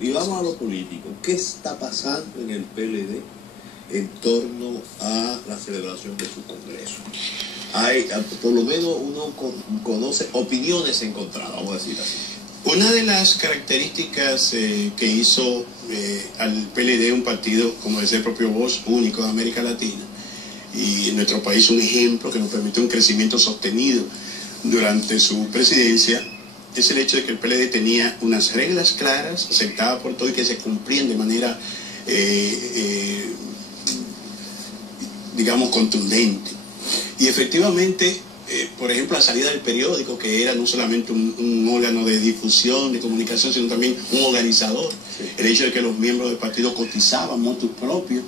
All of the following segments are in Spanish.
Y vamos a lo político. ¿Qué está pasando en el PLD en torno a la celebración de su congreso? Hay, por lo menos uno conoce opiniones encontradas, vamos a decir así. Una de las características que hizo al PLD un partido, como decía el propio Bosch, único de América Latina, y en nuestro país un ejemplo que nos permite un crecimiento sostenido durante su presidencia, es el hecho de que el PLD tenía unas reglas claras, aceptadas por todos y que se cumplían de manera, digamos, contundente. Y efectivamente, por ejemplo, la salida del periódico, que era no solamente un órgano de difusión, de comunicación, sino también un organizador. Sí. El hecho de que los miembros del partido cotizaban motus propios,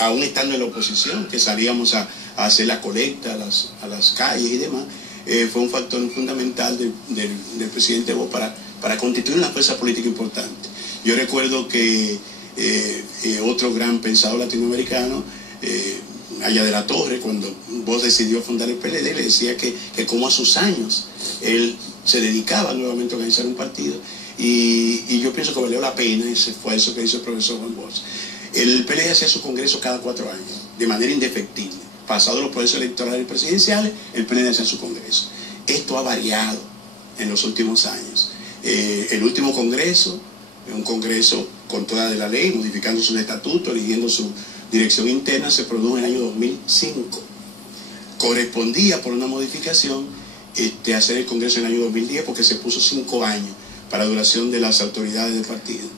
aún estando en la oposición, que salíamos a hacer la colecta a las calles y demás, fue un factor fundamental del presidente Bosch para constituir una fuerza política importante. Yo recuerdo que otro gran pensador latinoamericano, Allá de la Torre, cuando Bosch decidió fundar el PLD, le decía que como a sus años él se dedicaba nuevamente a organizar un partido, y yo pienso que valió la pena ese esfuerzo que hizo el profesor Juan Bosch. El PLD hacía su congreso cada 4 años, de manera indefectible. Pasados los procesos electorales y presidenciales, el PLD hacía su congreso. Esto ha variado en los últimos años. El último congreso, un congreso con toda de la ley, modificando su estatuto, eligiendo su dirección interna, se produjo en el año 2005. Correspondía por una modificación hacer el congreso en el año 2010 porque se puso 5 años para la duración de las autoridades del partido.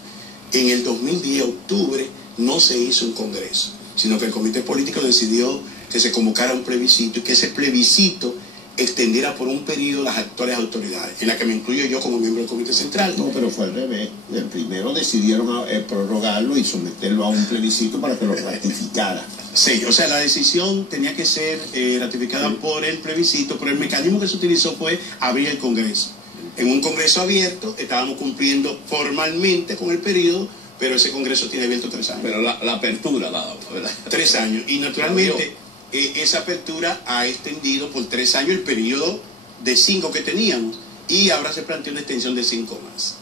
En el 2010, octubre, no se hizo un congreso, sino que el comité político decidió que se convocara un plebiscito y que ese plebiscito extendiera por un periodo las actuales autoridades, en la que me incluyo yo como miembro del comité central. No, pero fue al revés. El primero decidieron prorrogarlo y someterlo a un plebiscito para que lo ratificara. Sí, o sea, la decisión tenía que ser ratificada por el plebiscito, pero el mecanismo que se utilizó fue abrir el congreso. En un congreso abierto estábamos cumpliendo formalmente con el periodo, pero ese congreso tiene abierto 3 años. Pero la apertura dada, ¿verdad? 3 años. Y naturalmente esa apertura ha extendido por 3 años el periodo de 5 que teníamos, y ahora se plantea una extensión de 5 más.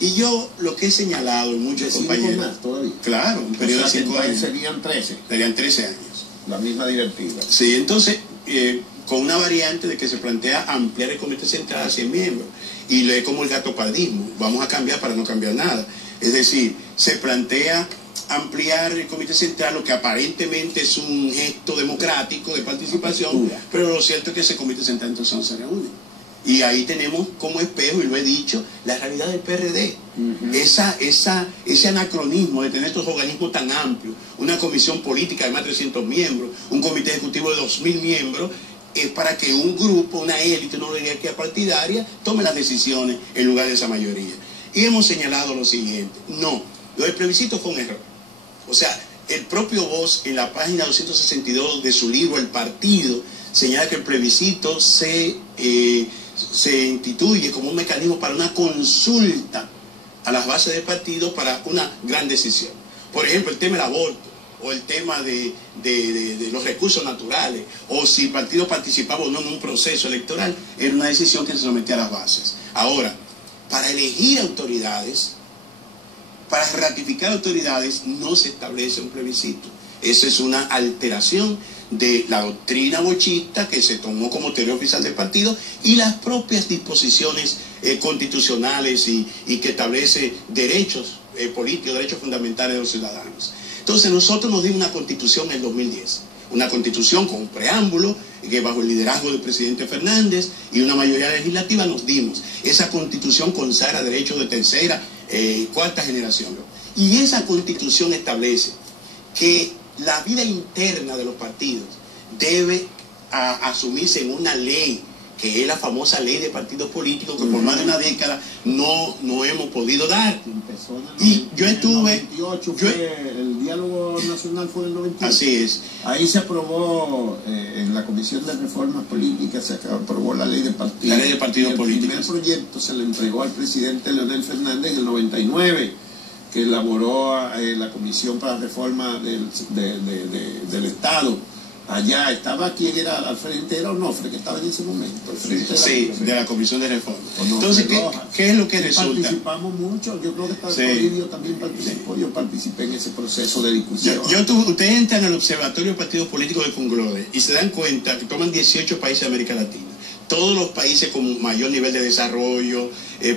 Y yo lo que he señalado en muchos compañeros... 5 más todavía. Claro, un periodo de 5 años. Serían 13. Serían 13 años. La misma directiva. Sí, entonces, con una variante de que se plantea ampliar el comité central a 100 miembros. Y lo es como el gatopardismo. Vamos a cambiar para no cambiar nada. Es decir, se plantea ampliar el comité central, lo que aparentemente es un gesto democrático de participación, pero lo cierto es que ese comité central entonces no se reúne. Y ahí tenemos como espejo, y lo he dicho, la realidad del PRD. Ese anacronismo de tener estos organismos tan amplios, una comisión política de más de 300 miembros, un comité ejecutivo de 2000 miembros, es para que un grupo, una élite, una oligarquía partidaria, tome las decisiones en lugar de esa mayoría. Y hemos señalado lo siguiente: no, lo del plebiscito fue un error. O sea, el propio Bosch, en la página 262 de su libro El Partido, señala que el plebiscito se instituye como un mecanismo para una consulta a las bases del partido para una gran decisión. Por ejemplo, el tema del aborto, o el tema de los recursos naturales, o si el partido participaba o no en un proceso electoral, era una decisión que se sometía a las bases. Ahora, para elegir autoridades, para ratificar autoridades, no se establece un plebiscito. Esa es una alteración de la doctrina bochista que se tomó como teoría oficial del partido, y las propias disposiciones constitucionales y que establece derechos políticos, derechos fundamentales de los ciudadanos. Entonces nosotros nos dimos una constitución en el 2010, una constitución con un preámbulo que bajo el liderazgo del presidente Fernández y una mayoría legislativa nos dimos. Esa constitución consagra derechos de tercera, cuarta generación. Y esa constitución establece que la vida interna de los partidos debe asumirse en una ley, que es la famosa ley de partidos políticos, que por más de una década no hemos podido dar. Y yo estuve... En el 98 el diálogo nacional fue en el 98. Así es. Ahí se aprobó, en la Comisión de Reformas Políticas, se aprobó la ley de partidos. La ley de partidos políticos. El primer proyecto se le entregó al presidente Leonel Fernández en el 99, que elaboró la Comisión para Reforma del Estado. Allá estaba quien era al frente, era Onofre, que estaba en ese momento. Sí, de la Comisión de Reforma. Entonces, ¿qué es lo que resulta? Participamos mucho, yo creo que Toribio también participó, yo participé en ese proceso de discusión. Ustedes entran al Observatorio de Partidos Políticos de Conglode y se dan cuenta que toman 18 países de América Latina. Todos los países con mayor nivel de desarrollo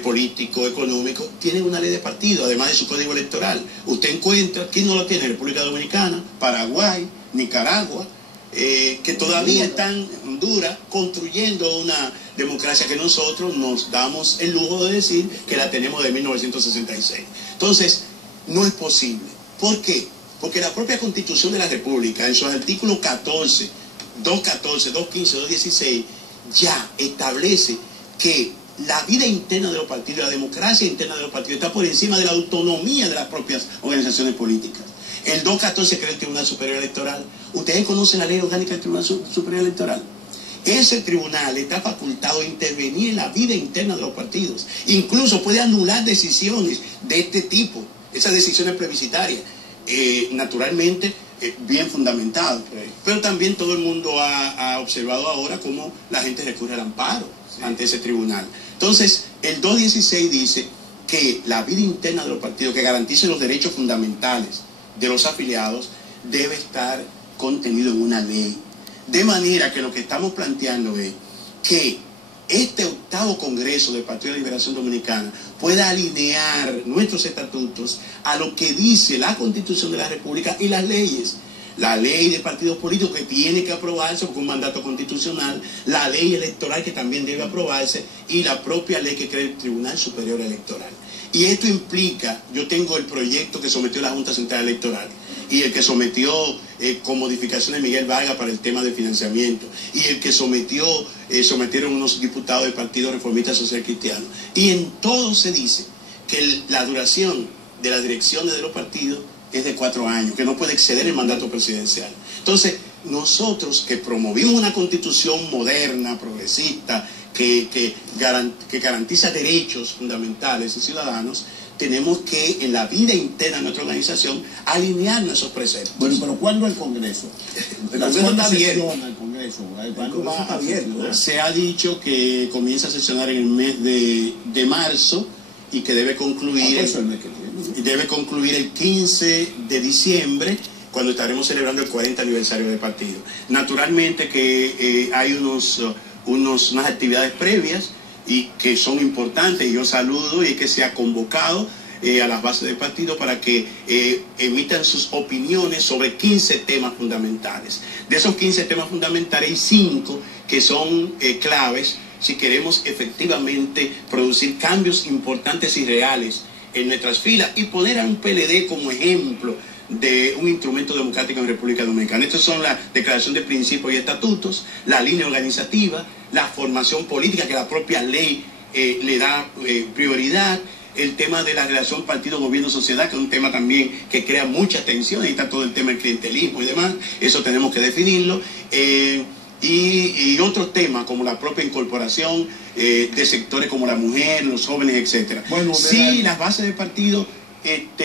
político, económico, tienen una ley de partido, además de su código electoral. Usted encuentra, ¿quién no lo tiene? República Dominicana, Paraguay, Nicaragua, que todavía están, Honduras, construyendo una democracia que nosotros nos damos el lujo de decir que la tenemos de 1966. Entonces, no es posible. ¿Por qué? Porque la propia Constitución de la República, en sus artículos 14, 214, 215, 216, ya establece que la vida interna de los partidos, la democracia interna de los partidos está por encima de la autonomía de las propias organizaciones políticas. El 214 crea el Tribunal Superior Electoral. ¿Ustedes conocen la ley orgánica del Tribunal Superior Electoral? Ese tribunal está facultado a intervenir en la vida interna de los partidos. Incluso puede anular decisiones de este tipo, esas decisiones plebiscitarias, naturalmente bien fundamentadas. Pero también todo el mundo ha observado ahora cómo la gente recurre al amparo ante ese tribunal. Entonces, el 216 dice que la vida interna de los partidos, que garantice los derechos fundamentales de los afiliados, debe estar contenido en una ley. De manera que lo que estamos planteando es que este 8º Congreso del Partido de Liberación Dominicana pueda alinear nuestros estatutos a lo que dice la Constitución de la República y las leyes. La ley de partidos políticos que tiene que aprobarse con un mandato constitucional, la ley electoral que también debe aprobarse y la propia ley que crea el Tribunal Superior Electoral. Y esto implica, yo tengo el proyecto que sometió la Junta Central Electoral y el que sometió con modificaciones Miguel Vargas para el tema del financiamiento y el que sometieron unos diputados del Partido Reformista Social Cristiano. Y en todo se dice que la duración de las direcciones de los partidos es de 4 años, que no puede exceder el mandato presidencial. Entonces, nosotros que promovimos una constitución moderna, progresista, que garantiza derechos fundamentales y ciudadanos, tenemos que, en la vida interna de nuestra organización, alinear nuestros preceptos. Bueno, pero ¿cuándo el Congreso? El Congreso está abierto. El Congreso, ¿cuándo va a abierto? Se ha dicho que comienza a sesionar en el mes de marzo y que debe concluir, debe concluir el 15 de diciembre, cuando estaremos celebrando el 40 aniversario del partido. Naturalmente que hay unas actividades previas y que son importantes, y yo saludo y que se ha convocado a las bases del partido para que emitan sus opiniones sobre 15 temas fundamentales. De esos 15 temas fundamentales hay 5 que son claves si queremos efectivamente producir cambios importantes y reales en nuestras filas y poner a un PLD como ejemplo de un instrumento democrático en República Dominicana. Estos son la declaración de principios y estatutos, la línea organizativa, la formación política que la propia ley le da prioridad, el tema de la relación partido-gobierno-sociedad, que es un tema también que crea mucha tensión, ahí está todo el tema del clientelismo y demás, eso tenemos que definirlo, y otros temas como la propia incorporación de sectores como la mujer, los jóvenes, etc. Bueno, sí, las bases del partido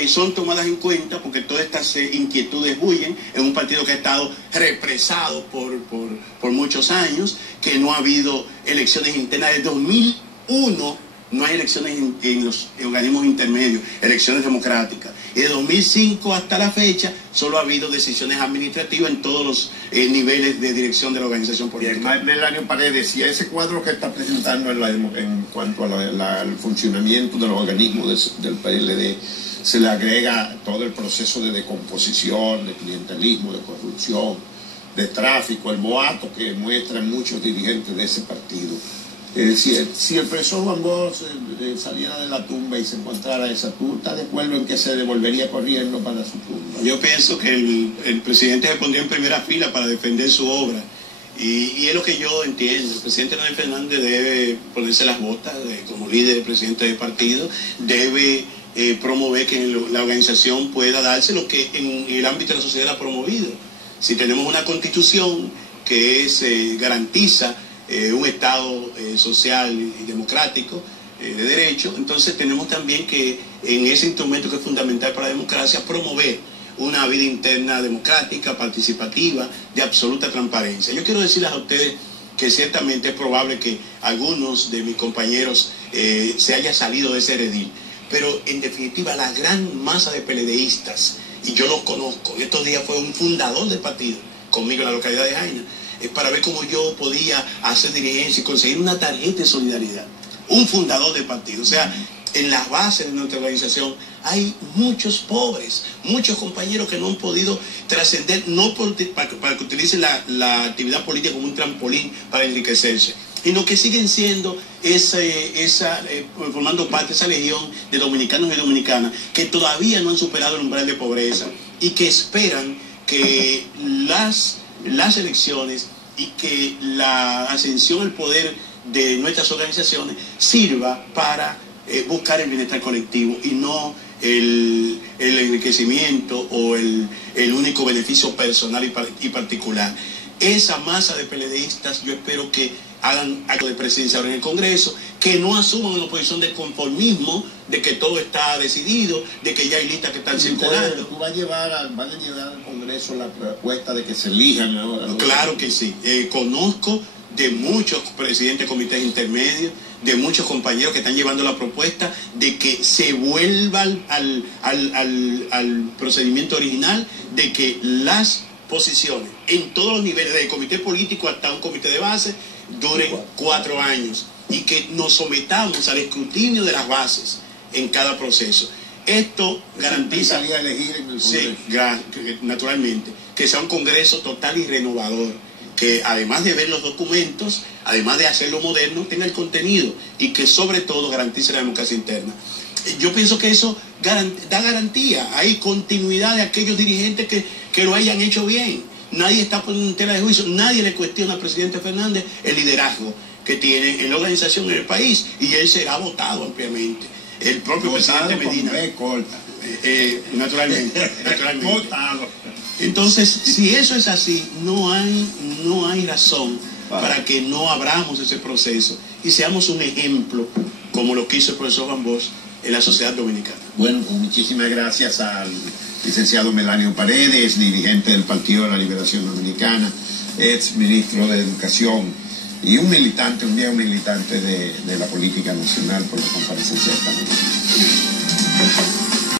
son tomadas en cuenta porque todas estas inquietudes bullen en un partido que ha estado represado por muchos años, que no ha habido elecciones internas. Desde 2001 no hay elecciones en los organismos intermedios, elecciones democráticas. Y de 2005 hasta la fecha solo ha habido decisiones administrativas en todos los niveles de dirección de la organización política. Melanio Paredes, y a ese cuadro que está presentando en cuanto al funcionamiento de los organismos del PLD, se le agrega todo el proceso de decomposición, de clientelismo, de corrupción, de tráfico, el boato que muestran muchos dirigentes de ese partido. Si el profesor Juan Bosch saliera de la tumba y se encontrara esa tumba, ¿está de acuerdo en que se devolvería corriendo para su tumba? Yo pienso que el presidente se pondría en primera fila para defender su obra. Y es lo que yo entiendo. El presidente Leonel Fernández debe ponerse las botas como líder del presidente del partido, debe promover que la organización pueda darse lo que en el ámbito de la sociedad ha promovido. Si tenemos una constitución que garantiza un Estado social y democrático de derecho, entonces tenemos también que en ese instrumento que es fundamental para la democracia promover una vida interna democrática, participativa, de absoluta transparencia. Yo quiero decirles a ustedes que ciertamente es probable que algunos de mis compañeros se haya salido de ese redil, pero en definitiva la gran masa de PLDistas, y yo los conozco, estos días fue un fundador del partido conmigo en la localidad de Jaina, para ver cómo yo podía hacer dirigencia y conseguir una tarjeta de solidaridad, un fundador del partido. O sea, en las bases de nuestra organización hay muchos pobres, muchos compañeros que no han podido trascender, no para que utilicen la actividad política como un trampolín para enriquecerse, sino que siguen siendo formando parte de esa legión de dominicanos y dominicanas que todavía no han superado el umbral de pobreza y que esperan que las elecciones y que la ascensión al poder de nuestras organizaciones sirva para buscar el bienestar colectivo y no el enriquecimiento o el único beneficio personal y particular. Esa masa de PLDistas yo espero que hagan acto de presencia ahora en el Congreso, que no asuman una posición de conformismo, de que todo está decidido, de que ya hay listas que están circulando. ¿Tú vas a llevar al Congreso la propuesta de que se elijan ahora? ¿No? Claro que sí. Conozco de muchos presidentes de comités intermedios, de muchos compañeros que están llevando la propuesta de que se vuelva al procedimiento original, de que las posiciones en todos los niveles, del comité político hasta un comité de base, duren 4 años y que nos sometamos al escrutinio de las bases en cada proceso. Esto garantiza, a elegir en el Congreso. Sí, naturalmente, que sea un Congreso total y renovador, que además de ver los documentos, además de hacerlo moderno, tenga el contenido y que sobre todo garantice la democracia interna. Yo pienso que eso da garantía, hay continuidad de aquellos dirigentes que lo hayan hecho bien. Nadie está poniendo en tela de juicio, nadie le cuestiona al presidente Fernández el liderazgo que tiene en la organización en el país, y él será votado ampliamente. El propio presidente Medina. Naturalmente. Votado. Entonces, si eso es así, no hay razón para que no abramos ese proceso y seamos un ejemplo, como lo quiso el profesor Juan Bosch, en la sociedad dominicana. Bueno, pues muchísimas gracias al licenciado Melanio Paredes, dirigente del Partido de la Liberación Dominicana, ex ministro de Educación y un viejo militante de la política nacional, por la comparecencia de esta mañana.